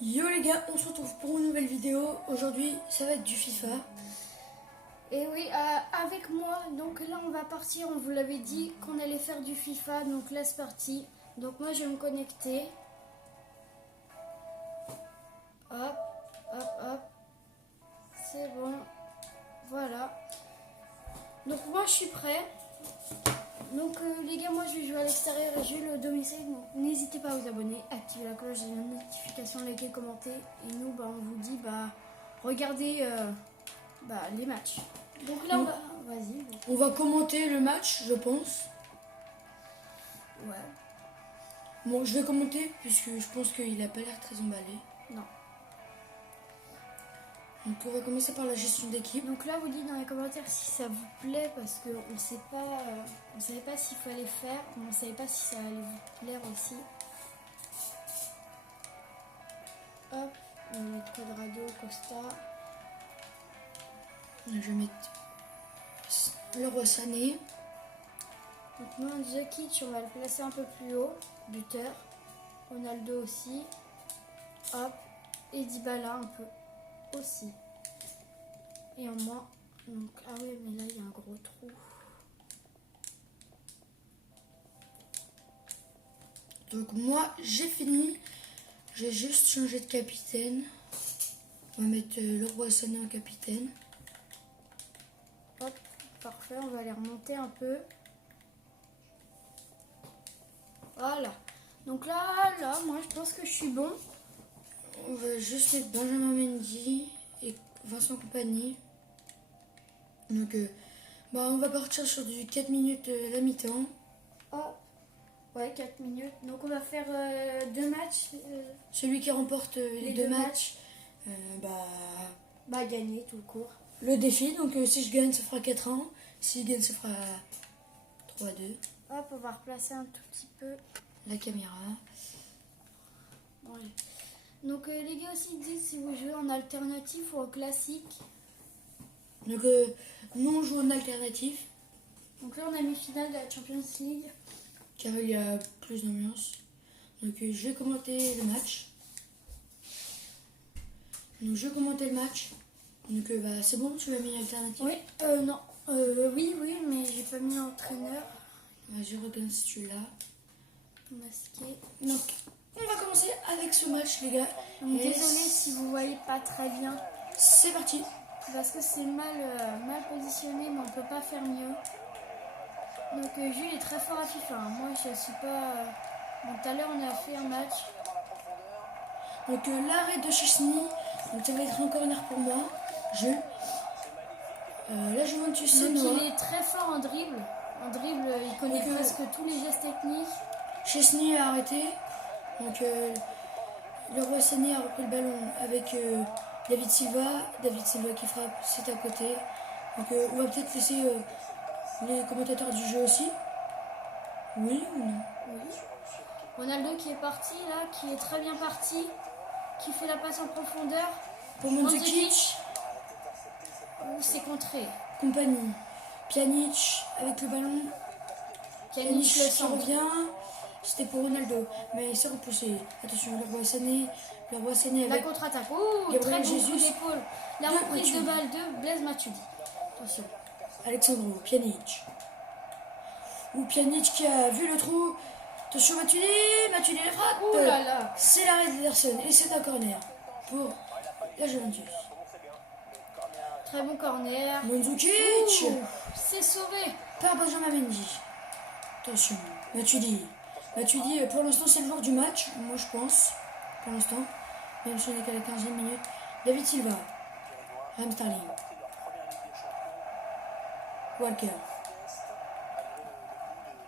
Yo les gars, on se retrouve pour une nouvelle vidéo. Aujourd'hui, ça va être du FIFA. Et oui, avec moi, donc là on va partir, on vous l'avait dit qu'on allait faire du FIFA, donc là c'est parti. Donc moi je vais me connecter. Hop, hop, hop. C'est bon. Voilà. Donc moi je suis prêt. Donc les gars, moi je vais jouer à l'extérieur et je vais le domicile. Donc n'hésitez pas à vous abonner, activer la cloche des notifications, liker, commenter. Et nous, on vous dit, regardez les matchs. Donc là, vas-y. On va commenter le match, je pense. Ouais. Bon, je vais commenter puisque je pense qu'il a pas l'air très emballé. Non. Donc on va commencer par la gestion d'équipe. Donc là, vous dites dans les commentaires si ça vous plaît parce qu'on ne sait pas, on savait pas s'il fallait faire, on ne savait pas si ça allait vous plaire aussi. Hop, on va mettre Quadrado, Costa. Je vais mettre Leroy Sané. Donc nous, Mandzukic, on va le placer un peu plus haut, buteur. Ronaldo aussi. Hop, et Dybala un peu aussi. Et en moins, donc, ah oui, mais là il y a un gros trou. Donc moi, j'ai fini. J'ai juste changé de capitaine. On va mettre Leroy Sané en capitaine. Hop, parfait, on va les remonter un peu. Voilà. Donc là, moi je pense que je suis bon. On va juste mettre Benjamin Mendy et Vincent Kompany. Donc on va partir sur du 4 minutes la mi-temps. Hop. Ouais, 4 minutes. Donc on va faire 2 matchs. Celui qui remporte les deux matchs, Gagner tout le court. le défi. Donc si je gagne, ça fera 4-1. Si je gagne, ça fera 3-2. Hop, on va replacer un tout petit peu. La caméra. Ouais. Donc les gars aussi disent si vous jouez en alternatif ou en classique. Donc nous on joue en alternatif. Donc là on a mis finale de la Champions League. Car il y a plus d'ambiance. Donc je vais commenter le match. Donc je vais commenter le match. Donc c'est bon, tu l'as mis alternatif? Oui, non. Oui, mais j'ai pas mis entraîneur. Je regarde si tu l'as. Masqué. Donc on va commencer avec ce match les gars. Donc, désolé si vous voyez pas très bien. C'est parti. Parce que c'est mal positionné, mais on peut pas faire mieux. Donc Jules est très fort à FIFA. Hein. Moi je suis pas. Donc tout à l'heure on a fait un match. Donc l'arrêt de Chesney. Donc ça va être un corner pour moi. Jules. La Juventus c'est Donc Noah. il est très fort en dribble. En dribble, il connaît presque tous les gestes techniques. Chesney a arrêté. Donc Leroy Sané a repris le ballon avec David Silva. David Silva qui frappe, c'est à côté. Donc on va peut-être laisser les commentateurs du jeu aussi. Oui ou non? Oui. Ronaldo qui est parti là, qui est très bien parti, qui fait la passe en profondeur. Pour Mandzukic. C'est contré. Kompany. Pjanic avec le ballon. Pjanic le qui centre. revient. C'était pour Ronaldo, mais il s'est repoussé. Attention, Leroy Sané. Leroy Sané avec La contre-attaque. Oh, Gabriel très bon coup Jesus. d'épaule. La reprise de balle de Blaise Matuidi. Attention. Alexandro Pjanic. Ou Pjanic qui a vu le trou. Attention Matuidi la frappe. Oh là là. C'est l'arrêt d'Ederson et c'est un corner pour la Juventus. Très bon corner. Mandzukic C'est sauvé. par Benjamin Mendy. Attention, Matuidi, pour l'instant c'est le joueur du match, moi je pense, pour l'instant, même si on est qu'à la 15e minute. David Silva, Raheem Sterling, Walker,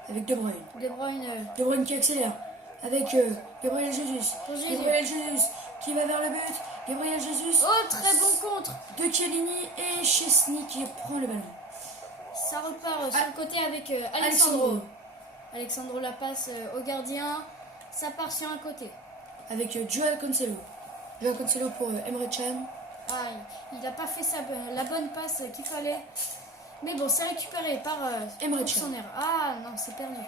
avec De Bruyne. De Bruyne qui accélère, avec Gabriel Jesus. Gabriel Jesus qui va vers le but. Gabriel Jesus. Oh, très bon contre. De Chiellini et Chesney qui prend le ballon. Ça repart sur le côté avec Alexandro. Alexandro la passe au gardien. Ça part sur un côté. Avec Joao Cancelo. Joao Cancelo pour Emre Can. Ah, il n'a pas fait la bonne passe qu'il fallait. Mais bon, c'est récupéré par Emre Can. son erreur. Ah non, c'est perdu.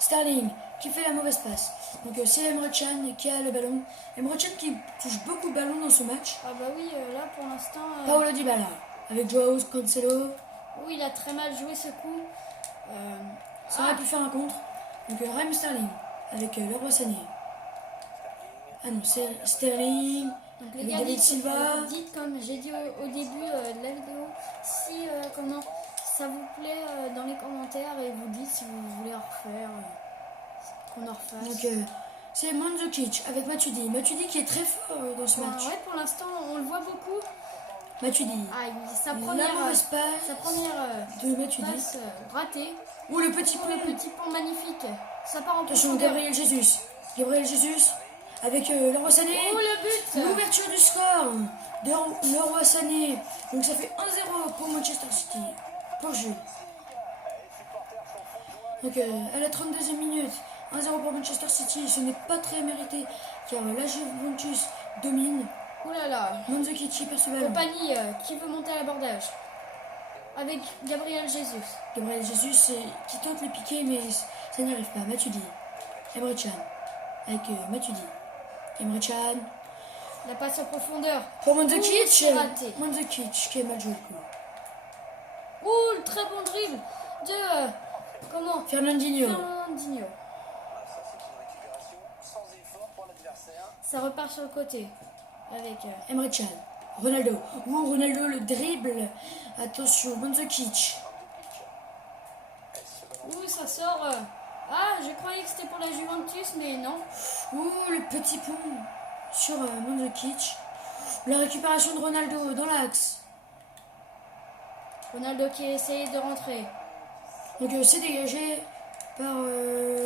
Sterling qui fait la mauvaise passe. Donc c'est Emre Can qui a le ballon. Emre Can qui touche beaucoup de ballons dans ce match. Ah bah oui, là pour l'instant... Paulo Dybala avec Joao Cancelo. Oui, il a très mal joué ce coup. Ça aurait pu faire un contre. Donc Raheem Sterling avec Leroy Sané. Ah non, c'est Sterling. Donc les avec gars, David Silva. dites comme j'ai dit au début de la vidéo, si ça vous plaît dans les commentaires et vous dites si vous voulez en refaire, qu'on en refasse. Donc c'est Mandzukic avec Matuidi. Matuidi qui est très fort dans ce match. Ouais, pour l'instant on le voit beaucoup. Matuidi. Ah, sa La première mauvaise passe de Matuidi. passe ratée. Ou le petit pont. Le petit pont magnifique. Ça part en Attention, profondeur. Gabriel Jesus. Gabriel Jesus avec Leroy Sané. Oh, le but! L'ouverture du score de Leroy Sané. Donc ça fait 1-0 pour Manchester City. Pour Jules. Donc à la 32e minute, 1-0 pour Manchester City. Ce n'est pas très mérité car la Juventus domine. Oh là là. Mandzukic perd ce ballon. Compagnie qui veut monter à l'abordage. Avec Gabriel Jesus. Gabriel Jesus qui tente le piquer mais ça n'y arrive pas. Matuidi. Emre Can. Avec Matuidi. Emre Can. La passe en profondeur. Pour Mandzukic. C'est raté. Mandzukic qui a mal joué le coup. Ouh, le très bon dribble de... Fernandinho. Fernandinho. Ça repart sur le côté. Avec... Emre Can. Ronaldo. Ouh, Ronaldo le dribble. Attention, Mandzukic. Ouh, ça sort... Ah, je croyais que c'était pour la Juventus, mais non. Ouh, le petit pont sur Mandzukic. La récupération de Ronaldo dans l'axe. Ronaldo qui essaye de rentrer. Donc c'est dégagé par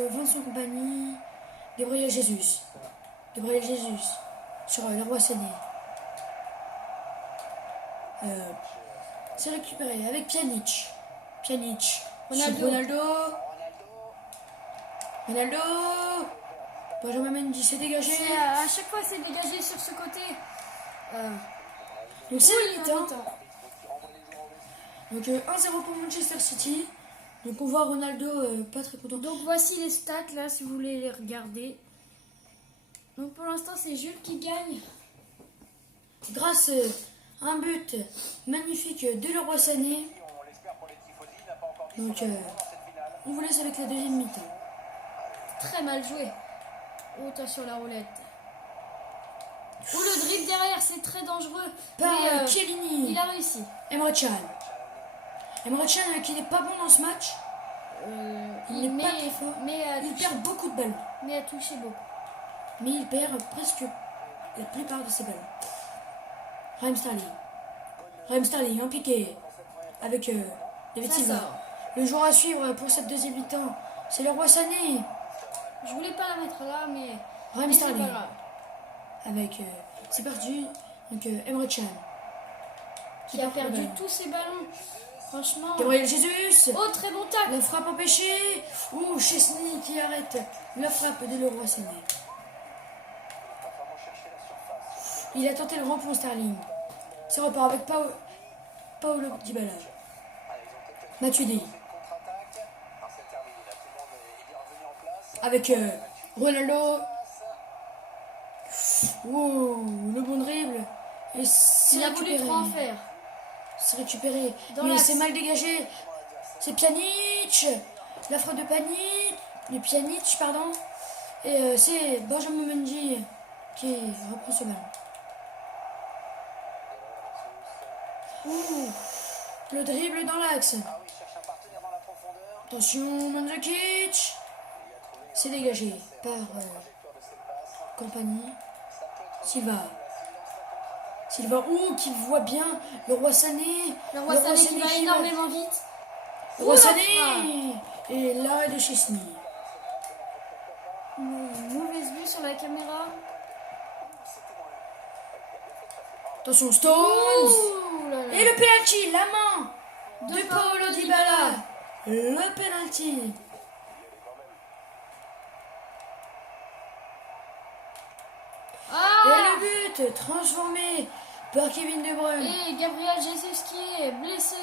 Vincent Compagnie. Gabriel Jesus. Gabriel Jesus sur Leroy Sané. C'est récupéré avec Pjanic. Pjanic. Ronaldo. Sur Ronaldo. Benjamin Mendy s'est dégagé. À chaque fois, c'est dégagé sur ce côté. Donc c'est Oui, le mi-temps. Donc 1-0 pour Manchester City. Donc on voit Ronaldo pas très content. Donc voici les stats là si vous voulez les regarder. Donc pour l'instant c'est Jules qui gagne. Grâce à un but magnifique de Leroy Sané. Donc on vous laisse avec la deuxième mi-temps. Très mal joué. Oh, attention la roulette. Oh, le dribble derrière, c'est très dangereux. Par Mais, Chiellini. il a réussi. Emre Can. Emre Can qui n'est pas bon dans ce match. Il n'est pas très fort. Il perd beaucoup de ballons. Mais a touché beaucoup. Mais il perd presque la plupart de ses ballons. Raheem Sterling. Raheem Sterling impliqué avec David Ça Silva. sort. Le joueur à suivre pour cette deuxième mi-temps, c'est Leroy Sané. Je voulais pas la mettre là, mais Raheem c'est pas Sterling. grave. Avec, c'est perdu. Donc Emre Can. Qui a perdu tous ses ballons. Franchement. Gabriel Jesus. Oh, très bon tacle. La frappe empêchée. Ouh, Chesney qui arrête la frappe de Leroy Sané. Il a tenté le grand pont Sterling. Ça repart avec Paulo Dybala. Matuidi. Avec Ronaldo. Wow, le bon dribble. Et Il a voulu trop en faire. C'est récupéré. Dans Mais l'axe. c'est mal dégagé. C'est Pjanic. La frappe de Pjanic, pardon. Et c'est Benjamin Mendy qui reprend ce ballon. Ouh, le dribble dans l'axe. Attention, Mandzukic. C'est dégagé par Compagnie. Silva. Silva, qui voit bien le Roi Sané. Le Roi Sané qui va énormément vite. Le Roi Sané. Et l'arrêt de Chesney. Mauvaise vue sur la caméra. Attention, Stones. Ouh là là. Et le penalty, la main de De Paulo Dybala. Le penalty. Ah. Et le but transformé par Kevin De Bruyne. Et Gabriel Jesus qui est blessé.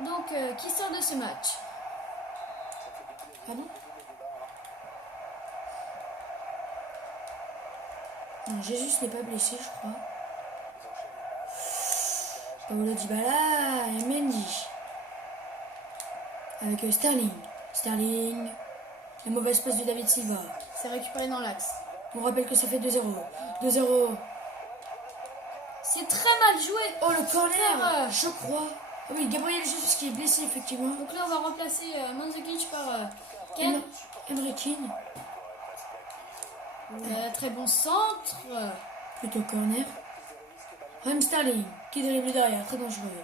Donc qui sort de ce match. Pardon. Non, Jésus n'est pas blessé, je crois. Paulo Dybala et Mendy. Avec Sterling. Sterling. La mauvaise passe de David Silva. C'est récupéré dans l'axe. On rappelle que ça fait 2-0. 2-0. C'est très mal joué. Oh, le corner, Super. je crois. Ah oui, Gabriel Jesus qui est blessé, effectivement. Donc là, on va remplacer Mandzukic par Ken. Emre Can. Très bon centre. Plutôt corner. Raheem Sterling qui dribble derrière, très dangereux.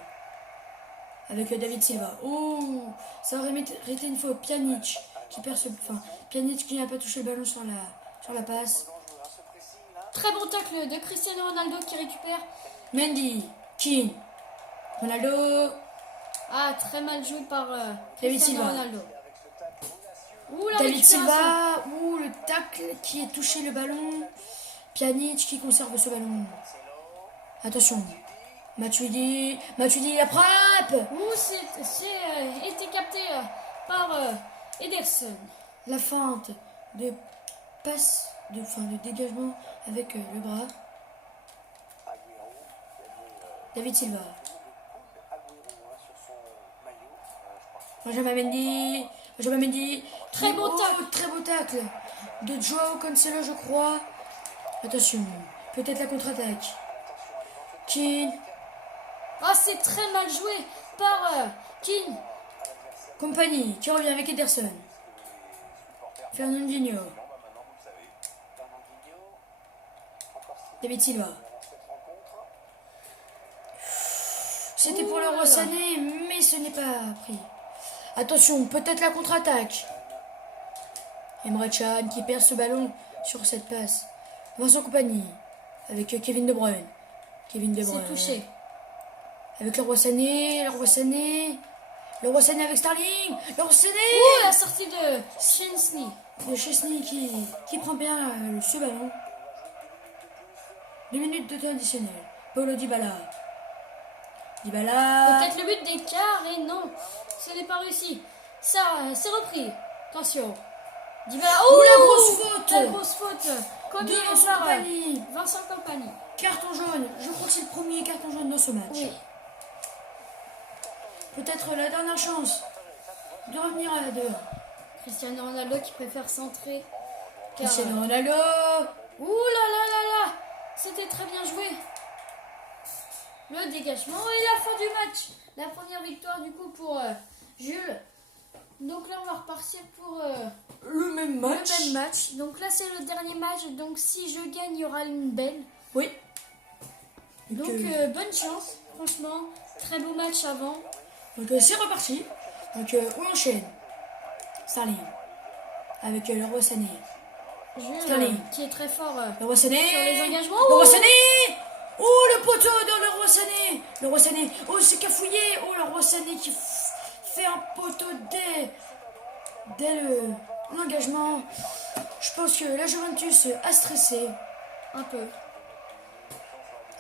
Avec David Silva. Oh, ça aurait été une faute. Pjanic qui perd ce. Enfin, Pjanic qui n'a pas touché le ballon sur la passe. Très bon tacle de Cristiano Ronaldo qui récupère. Mendy, Keane, Ronaldo. Ah, très mal joué par David Cristiano Silva. Ronaldo. Ouh, la David récupération. Silva. Ouh, le tacle qui a touché le ballon. Pjanic qui conserve ce ballon. Attention. Matuidi, la frappe. Ouh, c'est été capté par Ederson. La feinte de passe, de dégagement avec le bras. David Silva. Benjamin Mendy. Très beau tacle. Très beau tacle de Joao Cancelo, je crois. Attention, peut-être la contre-attaque. Keane, Ah, c'est très mal joué par Keane. compagnie, qui revient avec Ederson. Fernandinho. David Silva. C'était pour le Ouh là là. Sané, mais ce n'est pas pris. Attention, peut-être la contre-attaque. Emre Can qui perd ce ballon sur cette passe. Vincent Compagnie avec Kevin De Bruyne. C'est touché. Avec Leroy Sané. Leroy Sané avec Sterling. Leroy Sané. Ouh, la sortie de Chesney. De Chesney qui prend bien ce ballon. 2 minutes de temps additionnel. Paulo Dybala. Peut-être le but d'écart et non, ce n'est pas réussi. Ça, c'est repris. Attention. Dybala. Oh, la grosse faute. La grosse faute. Comme De il Vincent par Kompany. Vincent Kompany. Carton jaune. Je crois que c'est le premier carton jaune dans ce match. Oui. Peut-être la dernière chance de revenir à la 2. Cristiano Ronaldo qui préfère centrer. Cristiano Ronaldo. Ouh là là là là. C'était très bien joué. Le dégagement et la fin du match. La première victoire du coup pour Jules. Donc là on va repartir pour Le même match. le même match. Donc là c'est le dernier match. Donc si je gagne il y aura une belle. Oui. Donc bonne chance. Franchement très beau match avant. Donc c'est reparti. Donc on enchaîne. Sterling. Avec Leroy Sané. Jules Sterling. qui est très fort Leroy Sané. sur les engagements. Leroy Ouh. Sané. Oh, le poteau de Leroy Sané. Leroy Sané. Oh, c'est cafouillé. Oh, Leroy Sané qui fait un poteau dès l'engagement. Je pense que la Juventus a stressé Un peu.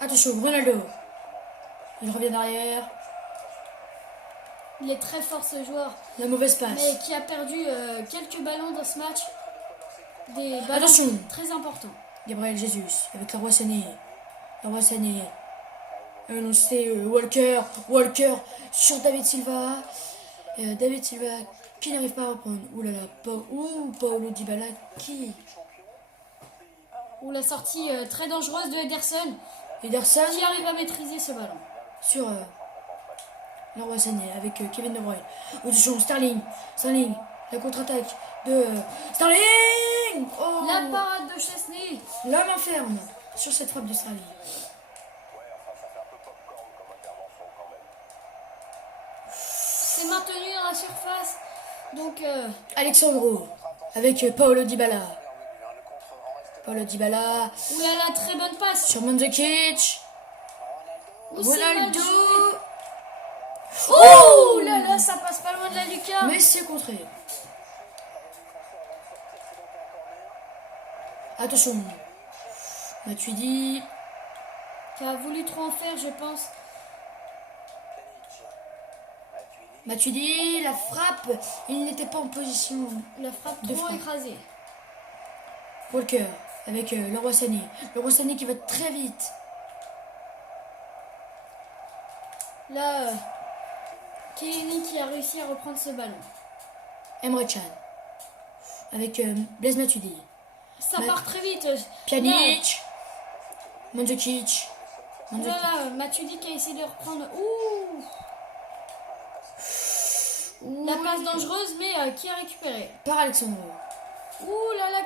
Attention, Ronaldo. Il revient derrière. Il est très fort ce joueur. La mauvaise passe. Mais qui a perdu quelques ballons dans ce match. Des ballons Attention. très importants. Gabriel Jesus avec Leroy Sané. Leroy Sané. Non, c'est Walker sur David Silva. David Silva qui n'arrive pas à reprendre. Ouh là là. Paulo Dybala qui. Ou la sortie très dangereuse de Ederson. Ederson Qui arrive à maîtriser ce ballon. sur Leroy Sané avec Kevin De Bruyne. Attention, Sterling. La contre-attaque de Sterling. Oh, La parade de Chesney. la main ferme sur cette frappe de Sterling. C'est maintenu dans la surface. Donc Alexandro avec Paulo Dybala. Paulo Dybala oulala, très bonne passe. sur Mandzukic. Ouh, c'est mal Ronaldo. joué. Oh là là, ça passe pas loin de la lucarne. Mais c'est contré. Attention. Matuidi. Qui a voulu trop en faire, je pense. Matuidi, la frappe. Il n'était pas en position. La frappe De trop frappe. écrasée. Walker. avec Leroy Sané. Leroy Sané qui va très vite. Là, Kelly qui a réussi à reprendre ce ballon. Emre Can avec Blaise Matuidi. Ça part très vite. Pjanic. Mandzukic. Voilà, Matuidi qui a essayé de reprendre. Ouh, la passe dangereuse, mais qui a récupéré. Par Alexandre. Ouh là là,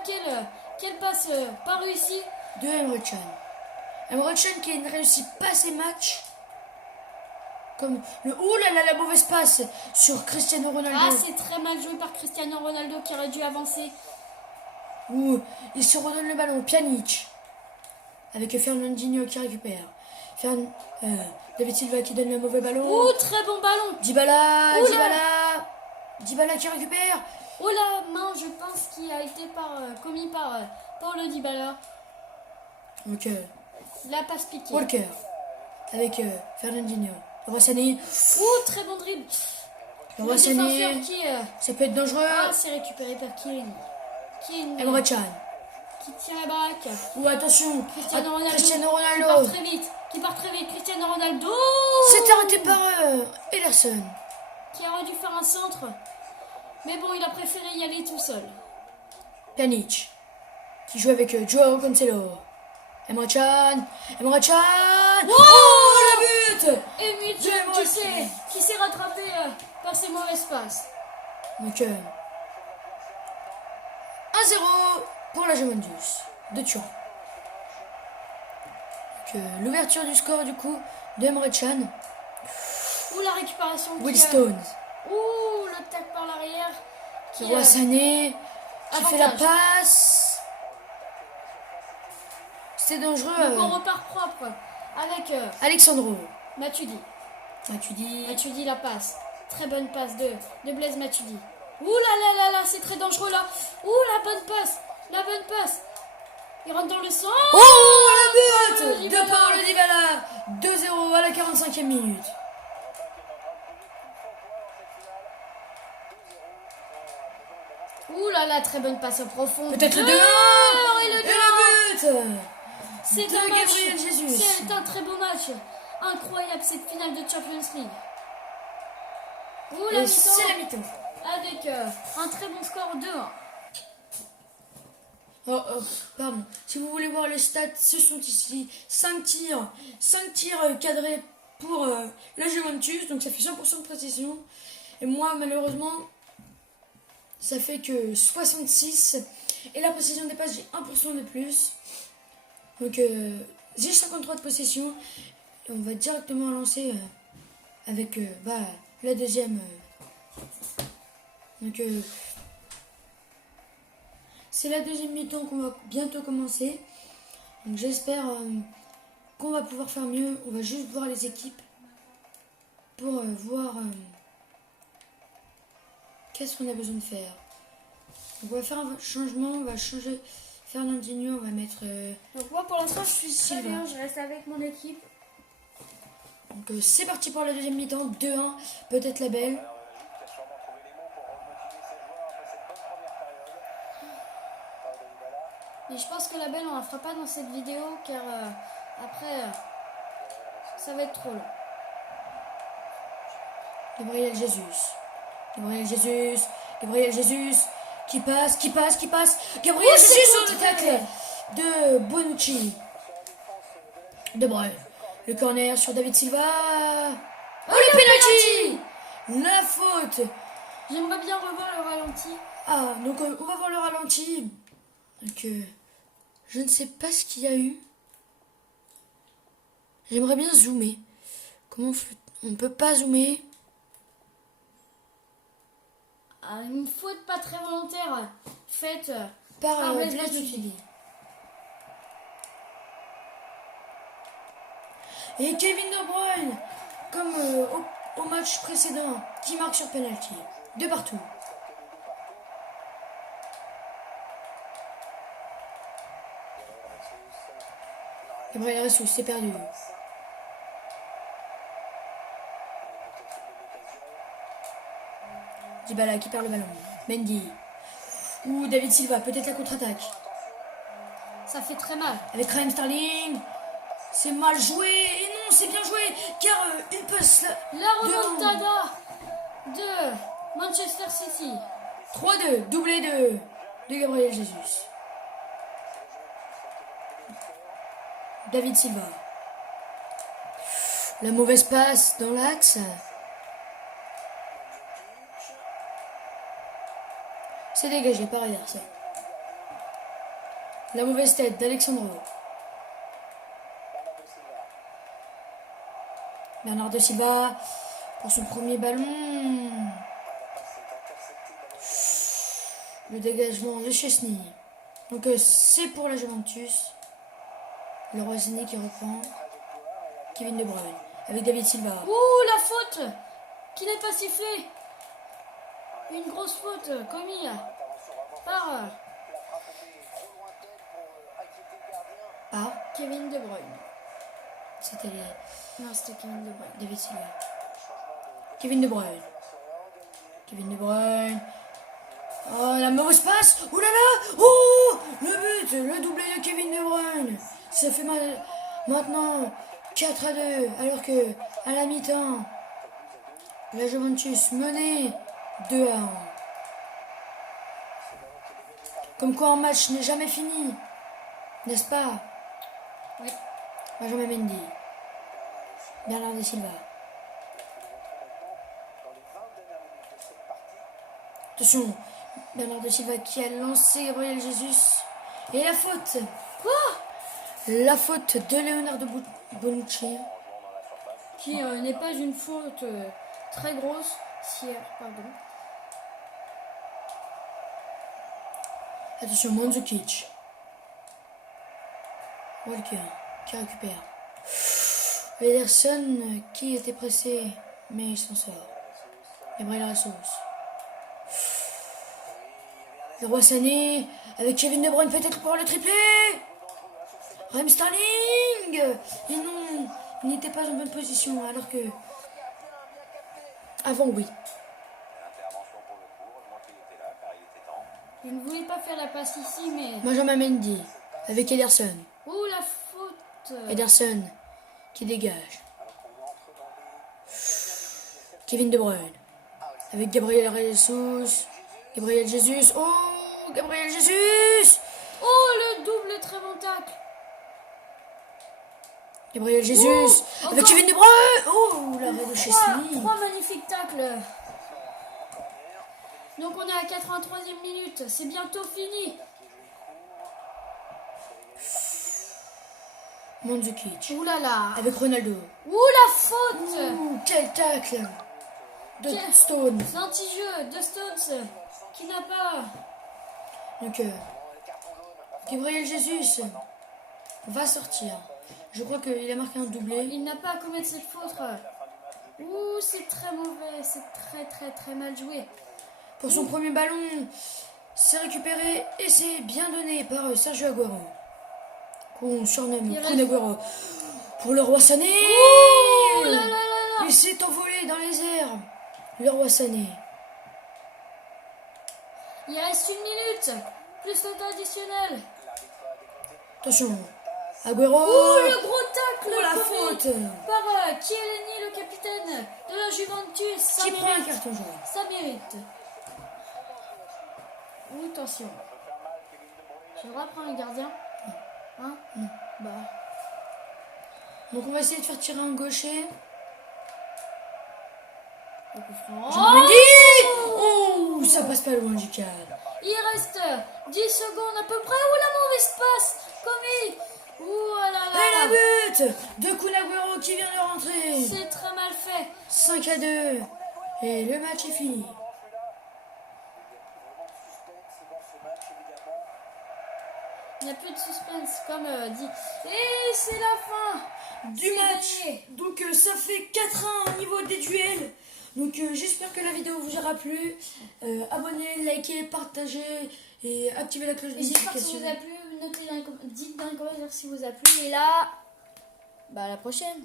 quelle passe pas réussie. De Emre Can. Emre Can qui ne réussit pas ses matchs. Comme le ouh là là, la mauvaise passe sur Cristiano Ronaldo. Ah, c'est très mal joué par Cristiano Ronaldo qui aurait dû avancer. Ouh, il se redonne le ballon. Pjanic. Avec Fernandinho qui récupère. David Silva qui donne le mauvais ballon. Ouh, très bon ballon. Dybala, Ouh Dybala. Dybala qui récupère. Oh la main, je pense qu'il a été commis par Paulo Dybala. Donc, La passe piquée. Walker. Avec Fernandinho. Leroy Sané. Ouh, très bon dribble. Leroy Le Sané. défenseur qui Ça peut être dangereux. c'est récupéré par Chiellini. Emre Can. Qui tient la baraque. Ouh, attention. Cristiano Ronaldo. Cristiano Qui part Ronaldo. très vite. Cristiano Ronaldo. C'est arrêté par Ederson. Qui aurait dû faire un centre. Mais bon, il a préféré y aller tout seul. Pjanic. Qui joue avec Joao Cancelo. Emre Can. Emre Can. Oh, le but. Et Mitchell qui s'est rattrapé par ses mauvaises passes. Donc, 1-0 pour la Juventus de Turin. Donc, l'ouverture du score du coup de Emre Can. Ouh, la récupération. Will Stones. Ouh, le tac par l'arrière. Leroy Sané qui fait la passe. C'était dangereux. Donc on repart propre avec Alexandro. Matuidi. Matuidi. Matuidi la passe. Très bonne passe de Blaise Matuidi. Ouh là là là là, c'est très dangereux là. Ouh, la bonne passe. La bonne passe. Il rentre dans le centre. Oh, le but de Paulo Dybala. 2-0 à la 45e minute. Ouh là là, très bonne passe en profond. Peut-être le 2-1 et le but c'est de un match. Gabriel Jesus. C'est un très beau match. Incroyable cette finale de Champions League. Ouh, la Et mi-temps. c'est la mi-temps. Avec un très bon score 2-1. Pardon. Si vous voulez voir les stats, ce sont ici 5 tirs. 5 tirs cadrés pour la Juventus. Donc ça fait 100% de précision. Et moi, malheureusement, ça fait que 66. Et la précision des passes, j'ai 1% de plus. Donc j'ai 53 de possession. Et on va directement lancer avec la deuxième. Donc c'est la deuxième mi-temps qu'on va bientôt commencer. Donc j'espère qu'on va pouvoir faire mieux. On va juste voir les équipes pour voir qu'est-ce qu'on a besoin de faire. Donc on va faire un changement. On va changer Fernandinho. On va mettre Donc moi pour l'instant je suis très Silva. bien. Je reste avec mon équipe. Donc c'est parti pour la deuxième mi-temps. 2-1. Peut-être la belle. Et je pense que la belle on la fera pas dans cette vidéo car après ça va être trop long. Gabriel Jesus. Gabriel Jesus. Gabriel Jesus. Qui passe. Gabriel Jesus sur le tacle de Bonucci. De Bruyne. Le corner sur David Silva. Oh, le penalty. La faute. J'aimerais bien revoir le ralenti. Ah, donc on va voir le ralenti. Donc je ne sais pas ce qu'il y a eu. J'aimerais bien zoomer. Comment on peut pas zoomer? Une faute pas très volontaire faite Par Blaise Blaise Matuidi. Matuidi. Et Kevin De Bruyne, comme au match précédent, qui marque sur penalty. De partout. Gabriel Jesus, c'est perdu. Dybala qui perd le ballon. Mendy. Ou David Silva, peut-être la contre-attaque. Ça fait très mal. Avec Raheem Sterling. C'est mal joué. Et non, c'est bien joué. Car une passe là. La remontada de Manchester City. 3-2. Doublé de Gabriel Jesus. David Silva. La mauvaise passe dans l'axe. C'est dégagé par Ederson. La mauvaise tête d'Alexandro. Bernardo Silva pour son premier ballon. Le dégagement de Chesney. Donc c'est pour la Juventus. Le Roi Sané qui reprend. Kevin De Bruyne avec David Silva. Ouh, la faute qui n'est pas sifflée. Une grosse faute commise par Kevin De Bruyne. C'était les... Non, c'était Kevin De Bruyne. David Silva. Kevin De Bruyne. Kevin De Bruyne. Oh, la mauvaise passe. Oh là là. Oh, le but. Le doublé de Kevin De Bruyne. Ça fait mal. Maintenant, 4-2. Alors que, à la mi-temps, la Juventus menait 2-1. Comme quoi un match n'est jamais fini. N'est-ce pas? Oui. Benjamin Mendy. Bernardo Silva. Attention, Bernardo Silva qui a lancé Gabriel Jesus. Et la faute. Quoi? La faute de Leonardo Bonucci. Qui n'est pas une faute très grosse. Pardon. Attention, Mandzukic. Walker qui récupère. Ederson qui était pressé, mais il s'en sort. Gabriel Jesus. Le Roi Sané avec Kevin De Bruyne peut-être pour le triplé. Raheem Sterling. Et non, il n'était pas en bonne position alors que... Avant, oui. Je ne voulais pas faire la passe ici, mais... Benjamin Mendy avec Ederson. Ouh, la faute. Ederson qui dégage. Kevin De Bruyne avec Gabriel Jesus. Gabriel Jesus. Oh, Gabriel Jesus. Oh, le double très bon tacle. Gabriel Jesus avec encore. Kevin De Bruyne. Oh, l'arrêt de Chesney. 3 magnifiques tacles. Donc on est à 83e minute. C'est bientôt fini. Mandzukic Ouh là là. avec Ronaldo. Ouh, la faute. Ouh, quel tacle de Quel- Stone. C'est un petit jeu de Stones qui n'a pas... Donc, Gabriel Jesus va sortir. Je crois qu'il a marqué un doublé. Il n'a pas à commettre cette faute. Ouh, c'est très mauvais. C'est très très très mal joué. Pour son premier ballon, c'est récupéré et c'est bien donné par Sergio Aguero. Qu'on surnomme Il Kun reste- Aguero. Pour le Roi Sané. Ouh là là là là. Il s'est envolé dans les airs. Le Roi Sané. Il reste 1 minute. Plus le temps additionnel. Attention. Aguero. Ouh, le gros tacle. Oh, la commis faute. par Chiellini, le capitaine de la Juventus. Ça Qui prend un mérite. carton jaune. Ça mérite. Ouh, attention. Tu reprends le gardien. Hein? Non. Bah. Donc on va essayer de faire tirer un gaucher. Le coup franc. Jean Mendy. Oh, ça passe pas loin du cadre. Il reste 10 secondes à peu près. Ouh, la mauvaise passe. Commis. Ouh là là. Et la but de Kun Aguero qui vient de rentrer. C'est très mal fait. 5-2. Et le match est fini. Il n'y a plus de suspense, comme dit. Et c'est la fin Du C'est match. gagné. Donc ça fait 4-1 au niveau des duels. Donc j'espère que la vidéo vous aura plu. Abonnez, likez, partagez et activez la cloche de Et j'espère que ça notification. vous a plu. Notez dites dans les commentaires si vous a plu. Et là, bah à la prochaine.